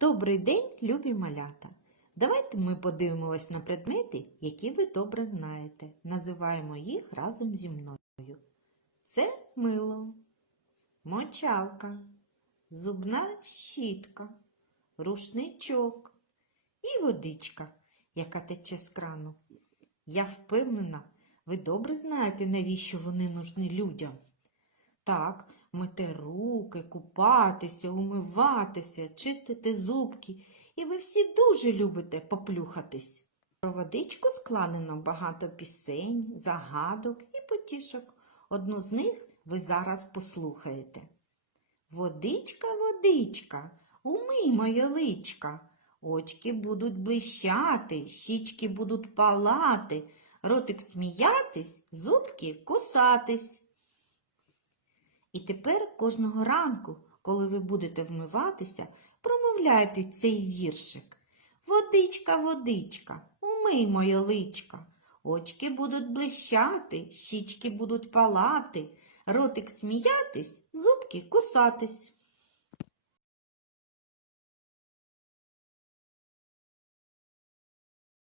Добрий день, любі малята! Давайте ми подивимось на предмети, які ви добре знаєте. Називаємо їх разом зі мною. Це мило, мочалка, зубна щітка, рушничок і водичка, яка тече з крану. Я впевнена, ви добре знаєте, навіщо вони нужні людям. Так, мити руки, купатися, умиватися, чистити зубки. І ви всі дуже любите поплюхатись. Про водичку складено багато пісень, загадок і потішок. Одну з них ви зараз послухаєте. Водичка, водичка, умий моє личка. Очки будуть блищати, щічки будуть палати, ротик сміятись, зубки кусатись. І тепер кожного ранку, коли ви будете вмиватися, промовляйте цей віршик. Водичка, водичка, умий моє личка. Очки будуть блищати, щічки будуть палати, ротик сміятись, зубки кусатись.